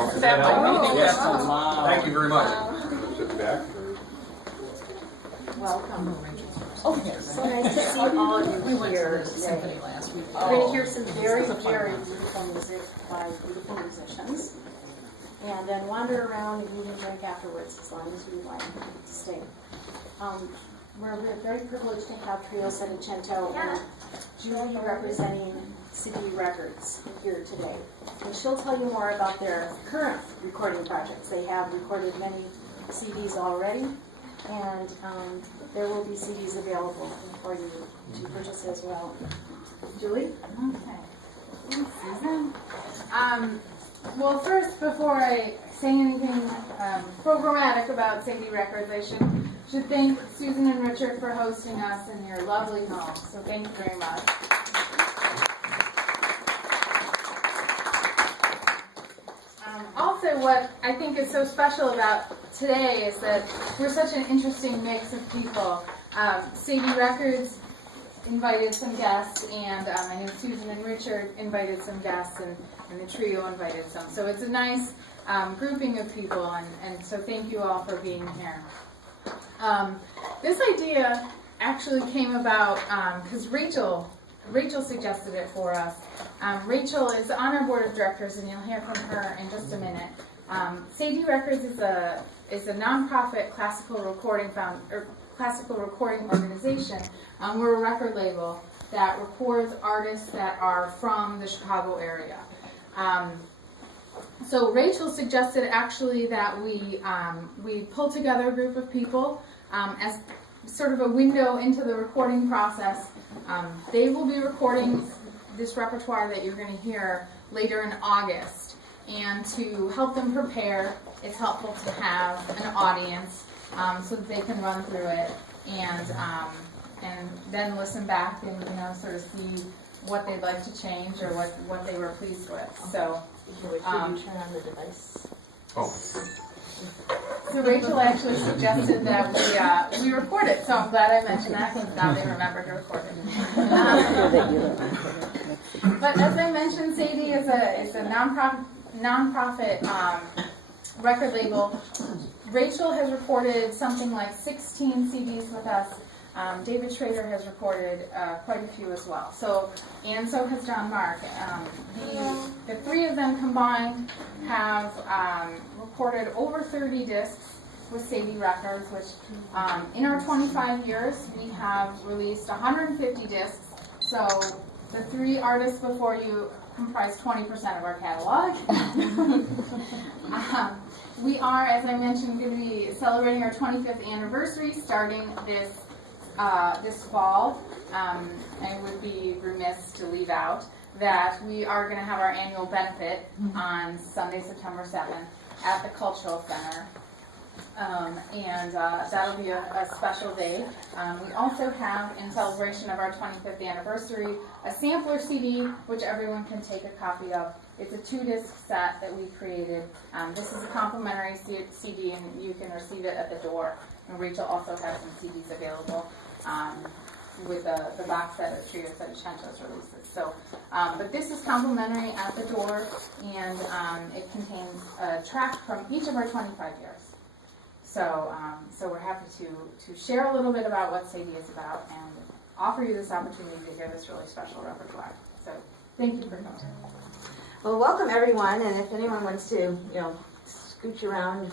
Yes. Wow. Thank you very much. Sit back. Welcome. Okay, so nice to see all of you here today. We're going to hear some very, very beautiful music by beautiful musicians. And then wander around and eat and drink afterwards as long as you want to stay. We're very privileged to have Trio Settecento and Julie representing City Records here today. And she'll tell you more about their current recording projects. They have recorded many CDs already, and there will be CDs available for you to purchase as well. Julie? Okay. Thanks, Susan. Well, first, before I say anything programmatic about Sadie Records, I should thank Susan and Richard for hosting us in your lovely home. So thank you very much. Also, what I think is so special about today is that we're such an interesting mix of people. Sadie Records invited some guests, and I know Susan and Richard invited some guests, and the trio invited some. So it's a nice grouping of people, and so thank you all for being here. This idea actually came about because Rachel suggested it for us. Rachel is on our board of directors, and you'll hear from her in just a minute. Sadie Records is a nonprofit classical recording organization. We're a record label that records artists that are from the Chicago area. So Rachel suggested actually that we pull together a group of people as sort of a window into the recording process. They will be recording this repertoire that you're going to hear later in August. And to help them prepare, it's helpful to have an audience so that they can run through it and then listen back and sort of see what they'd like to change or what they were pleased with. So, Should you turn on the device? Oh. So Rachel actually suggested that we record it. So I'm glad I mentioned that because now they remember to record it. But as I mentioned, Sadie is a nonprofit record label. Rachel has recorded something like 16 CDs with us. David Schrader has recorded quite a few as well. So has John Mark. The three of them combined have recorded over 30 discs with Sadie Records, which in our 25 years we have released 150 discs. So the three artists before you comprise 20% of our catalog. We are, as I mentioned, going to be celebrating our 25th anniversary starting this fall. I would be remiss to leave out that we are going to have our annual benefit on Sunday, September 7th at the Cultural Center. And that'll be a special day. We also have, in celebration of our 25th anniversary, a sampler CD, which everyone can take a copy of. It's a 2-disc set that we created. This is a complimentary CD, and you can receive it at the door. And Rachel also has some CDs available with the box set of Trio Settecento's releases. So, but this is complimentary at the door, and it contains a track from each of our 25 years. So, so we're happy to share a little bit about what Sadie is about and offer you this opportunity to hear this really special repertoire. So, thank you for coming. Well, welcome everyone, and if anyone wants to, scooch around,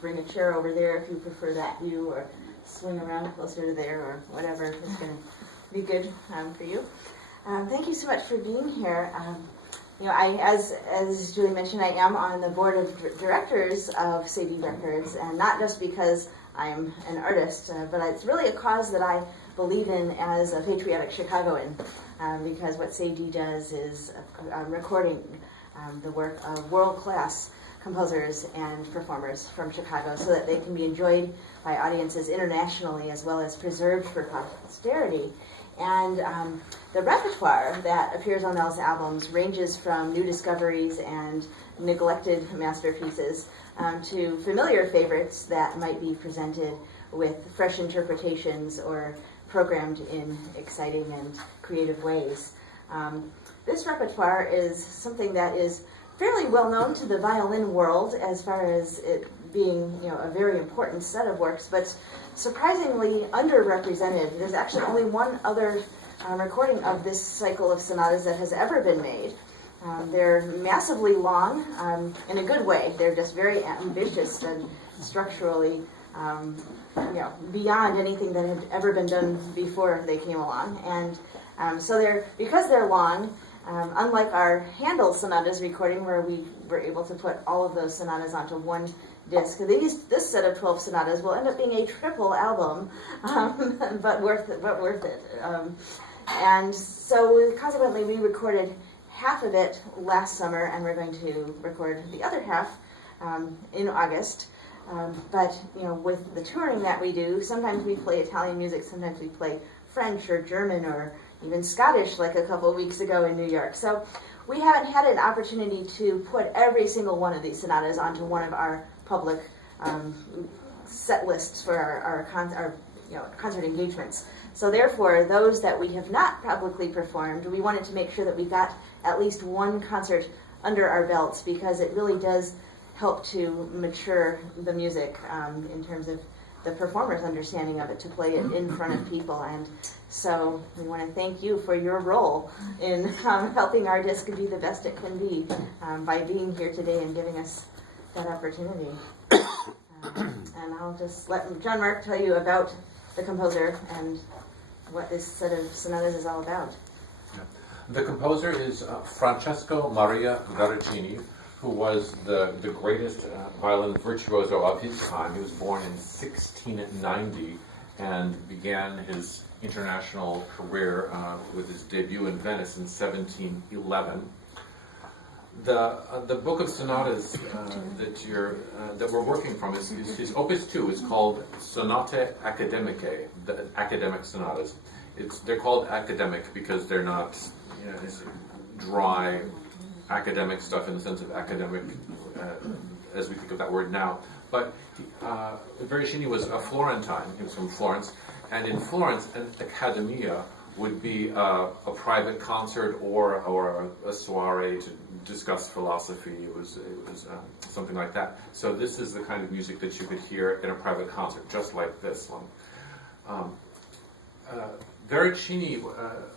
bring a chair over there if you prefer that view, or swing around closer to there, or whatever is going to be good for you. Thank you so much for being here. As Julie mentioned, I am on the board of directors of Sadie Records, and not just because I'm an artist, but it's really a cause that I believe in as a patriotic Chicagoan, because what Sadie does is recording the work of world-class composers and performers from Chicago so that they can be enjoyed by audiences internationally as well as preserved for posterity. And the repertoire that appears on those albums ranges from new discoveries and neglected masterpieces to familiar favorites that might be presented with fresh interpretations or programmed in exciting and creative ways. This repertoire is something that is fairly well known to the violin world as far as it being, a very important set of works, but surprisingly underrepresented. There's actually only one other recording of this cycle of sonatas that has ever been made. They're massively long, in a good way. They're just very ambitious and structurally, beyond anything that had ever been done before they came along. And so because they're long, unlike our Handel sonatas recording, where we were able to put all of those sonatas onto one disc, this set of 12 sonatas will end up being a triple album, but worth it. And so consequently, we recorded half of it last summer, and we're going to record the other half in August. But with the touring that we do, sometimes we play Italian music, sometimes we play French or German or even Scottish, like a couple of weeks ago in New York. So we haven't had an opportunity to put every single one of these sonatas onto one of our public set lists for our concert engagements. So therefore, those that we have not publicly performed, we wanted to make sure that we got at least one concert under our belts, because it really does help to mature the music in terms of the performer's understanding of it, to play it in front of people. And so we want to thank you for your role in helping our disc be the best it can be by being here today and giving us that opportunity. And I'll just let John Mark tell you about the composer and what this set of sonatas is all about. The composer is Francesco Maria Veracini, who was the greatest violin virtuoso of his time. He was born in 1690 and began his international career with his debut in Venice in 1711. The book of sonatas that we're working from is his Opus 2. It's called Sonate Academicae, the academic sonatas. They're called academic because they're not dry academic stuff in the sense of academic as we think of that word now. But Veracini was a Florentine. He was from Florence, and in Florence, an Academia would be a private concert or a soiree to discuss philosophy. It was something like that. So this is the kind of music that you could hear in a private concert, just like this one. Veracini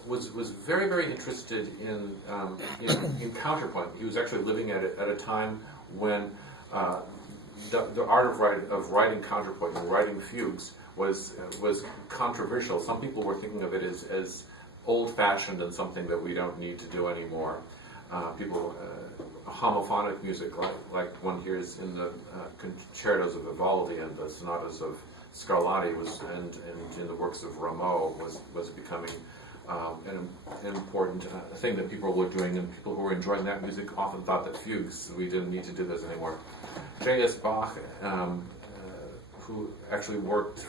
was very, very interested in counterpoint. He was actually living at a time when the art of writing counterpoint and writing fugues was controversial. Some people were thinking of it as old-fashioned and something that we don't need to do anymore. Homophonic music, like one hears in the concertos of Vivaldi and the sonatas of Scarlatti, and in the works of Rameau, was becoming an important thing that people were doing, and people who were enjoying that music often thought that fugues, we didn't need to do this anymore. J.S. Bach, who actually worked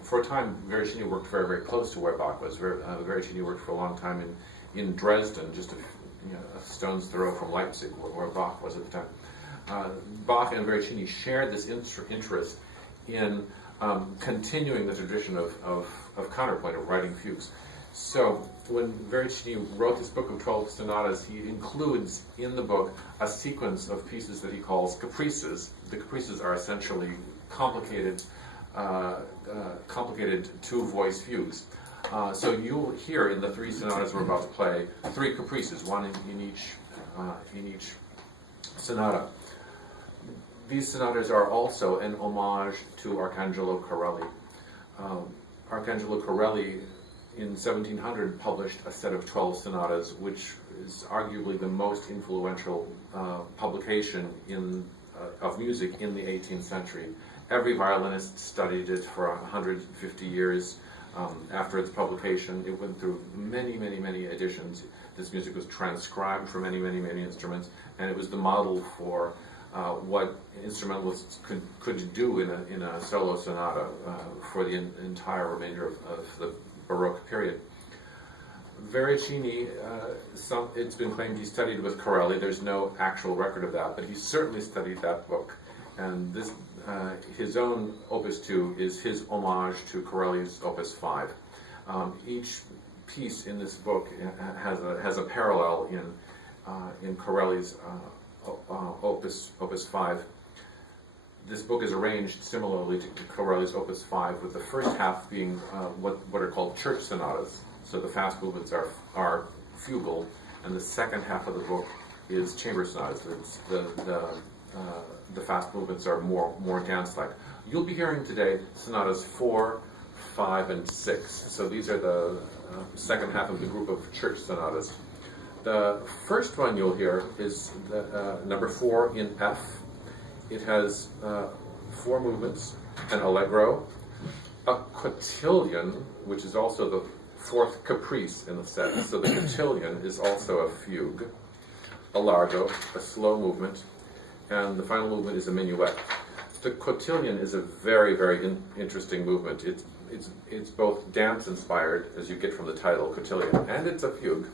for a time, Veracini worked very, very close to where Bach was. Veracini worked for a long time in Dresden, just a stone's throw from Leipzig, where Bach was at the time. Bach and Veracini shared this interest in continuing the tradition of counterpoint, of writing fugues. So when Veracini wrote this book of 12 sonatas, he includes in the book a sequence of pieces that he calls caprices. The caprices are essentially complicated two-voice fugues. So you'll hear in the three sonatas we're about to play 3 caprices, one in each sonata. These sonatas are also an homage to Arcangelo Corelli. Arcangelo Corelli in 1700 published a set of 12 sonatas, which is arguably the most influential publication of music in the 18th century. Every violinist studied it for 150 years. After its publication, it went through many, many, many editions. This music was transcribed for many, many, many instruments, and it was the model for what instrumentalists could do in a solo sonata for the entire remainder of the Baroque period. Veracini, it's been claimed he studied with Corelli. There's no actual record of that, but he certainly studied that book. And this, his own Opus 2 is his homage to Corelli's Opus 5. Each piece in this book has a parallel in Corelli's Opus 5. This book is arranged similarly to Corelli's Opus 5, with the first half being what are called church sonatas. So the fast movements are fugal, and the second half of the book is chamber sonatas. The fast movements are more dance-like. You'll be hearing today sonatas 4, 5, and 6. So these are the second half of the group of church sonatas. The first one you'll hear is the, number 4 in F. It has 4 movements, an allegro, a cotillion, which is also the 4th caprice in the set. So the cotillion is also a fugue, a largo, a slow movement, and the final movement is a minuet. The cotillion is a very, very interesting movement. It's both dance-inspired, as you get from the title, cotillion, and it's a fugue.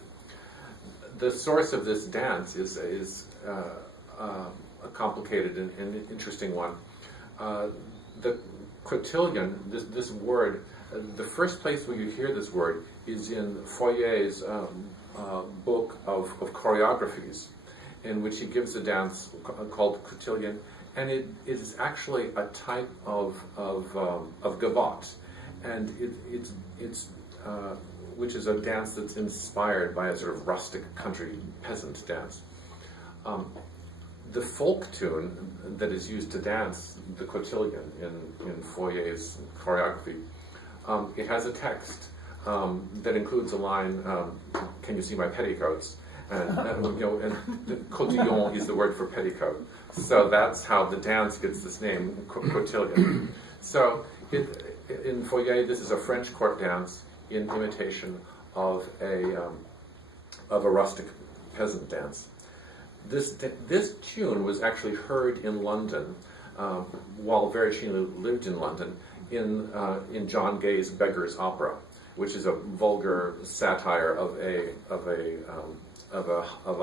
The source of this dance is a complicated and interesting one. The cotillion, this word, the first place where you hear this word is in Foyer's book of choreographies, in which he gives a dance called cotillion, and it is actually a type of gavotte, and it's which is a dance that's inspired by a sort of rustic country peasant dance. The folk tune that is used to dance the cotillion in Foyer's choreography, it has a text that includes a line, "Can you see my petticoats?" And and the cotillon is the word for petticoat. So that's how the dance gets this name, cotillion. So in Foyer, this is a French court dance in imitation of a rustic peasant dance. This tune was actually heard in London while Veracini lived in London in John Gay's Beggar's Opera, which is a vulgar satire of a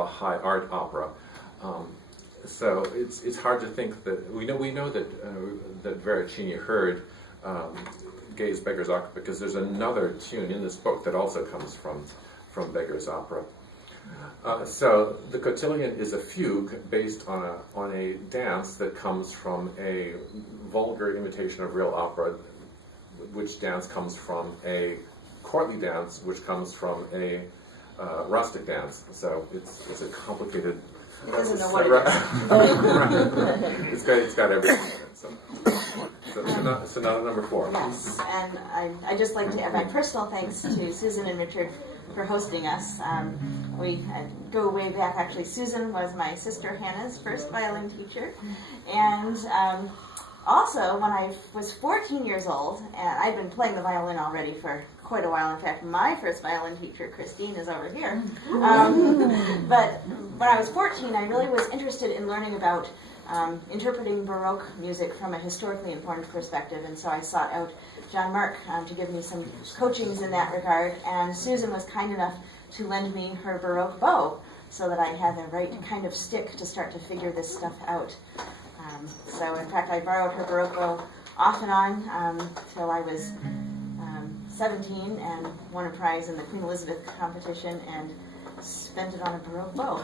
high art opera. So it's hard to think that we know that Veracini heard Gay's Beggar's Opera, because there's another tune in this book that also comes from Beggar's Opera. So the cotillion is a fugue based on a dance that comes from a vulgar imitation of real opera, which dance comes from a courtly dance, which comes from a rustic dance. So it's a complicated. He doesn't know what it is. It's got everything in it. So sonata number 4. Yes, and I'd just like to add my personal thanks to Susan and Richard for hosting us. We go way back. Actually, Susan was my sister Hannah's first violin teacher, and also when I was 14 years old, and I'd been playing the violin already for quite a while. In fact, my first violin teacher, Christine, is over here. But when I was 14, I really was interested in learning about interpreting Baroque music from a historically informed perspective, and so I sought out John Mark to give me some coachings in that regard, and Susan was kind enough to lend me her Baroque bow so that I had the right kind of stick to start to figure this stuff out. So in fact, I borrowed her Baroque bow off and on till I was 17 and won a prize in the Queen Elizabeth competition and spent it on a Baroque bow.